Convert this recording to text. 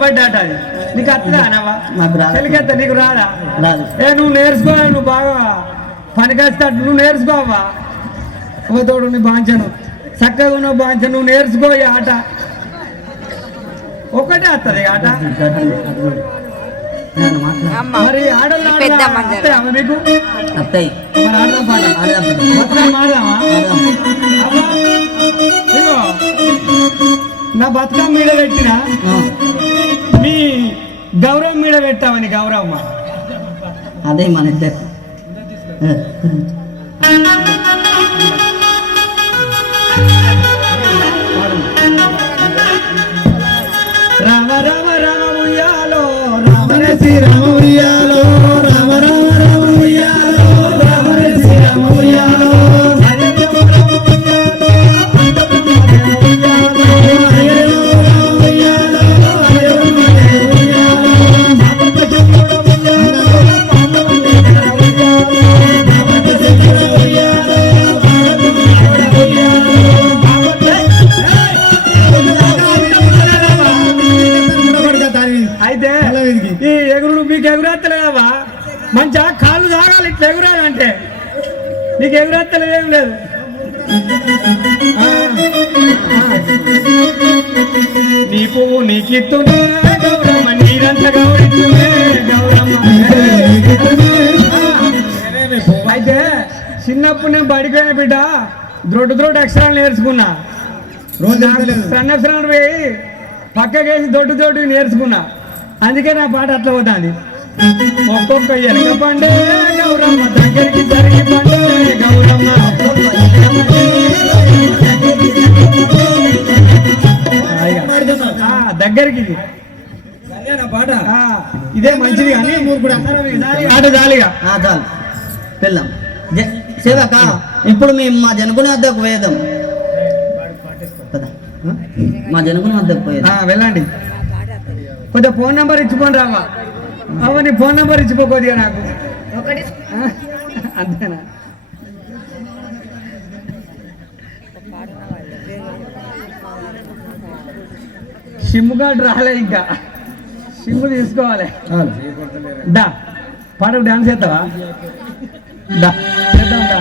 కబడ్డీ ఆట అది నీకు అత్తదా అనవా తెలికెత్త నీకు రాదా నువ్వు నేర్చుకోవాలి నువ్వు బాగా పనికొస్తాడు నువ్వు నేర్చుకోవా ఒక తోడు నీ బాంచను చక్కగా ఉన్నావు బాంచ నువ్వు నేర్చుకో ఈ ఆట ఒకటే వస్తుంది ఆట మరి ఆడలు మీకు మరి ఆడదాం పాట ఆడదామా నా బతుకమ్మ మీద పెట్టినా నీ గౌరవం మీద పెట్టావని గౌరవమ్మ అదే మన ఇద్దరు రామ రామ రామ ఉయ్యాలో రామ శ్రీరామ ఉయ్యాలో రామ రామ రామ ఉయ్యాలో రామ శ్రీరామ ఉయ్యాలో అయితే ఈ ఎగురుడు మీకు ఎగురెత్తలేవా మంచిగా కాళ్ళు తాగాలి ఇట్లా ఎగురాలంటే నీకు ఎగురెత్తలేదు ఏం లేదు నీ పువ్వు నీకిత్తునే గౌరమ్మ నీరంత గౌరిత్తునే గౌరమ్మ అయితే చిన్నప్పుడు నేను బడిపోయిన బిడ్డ దొడ్డు అక్షరాలు నేర్చుకున్నా సన్నక్షరాలు పోయి పక్కకేసి దొడ్డు నేర్చుకున్నా అందుకే నా పాట అట్లా పోతుంది ఒక్కొక్క ఎనక పండే గౌరమ్మ దగ్గరికి జరిగి పండే గౌరమ్మ దగ్గరికి పాట ఇదే మంచిది కానీ ఆట జాలిగా చాలు పెళ్ళాం సేవక ఇప్పుడు మేము మా జనకుని వద్దకు వేద్దాం మా జనకుని వద్దకు పోయేది వెళ్ళండి కొద్దిగా ఫోన్ నెంబర్ ఇచ్చిపోండి రావా అవ్వ నీ ఫోన్ నెంబర్ ఇచ్చిపో కొద్దిగా నాకు అంతేనా సిమ్ కార్డు రాలే ఇంకా సిమ్ తీసుకోవాలి దా పాటకు డాన్స్ చేస్తావా దా చేద్దాం దా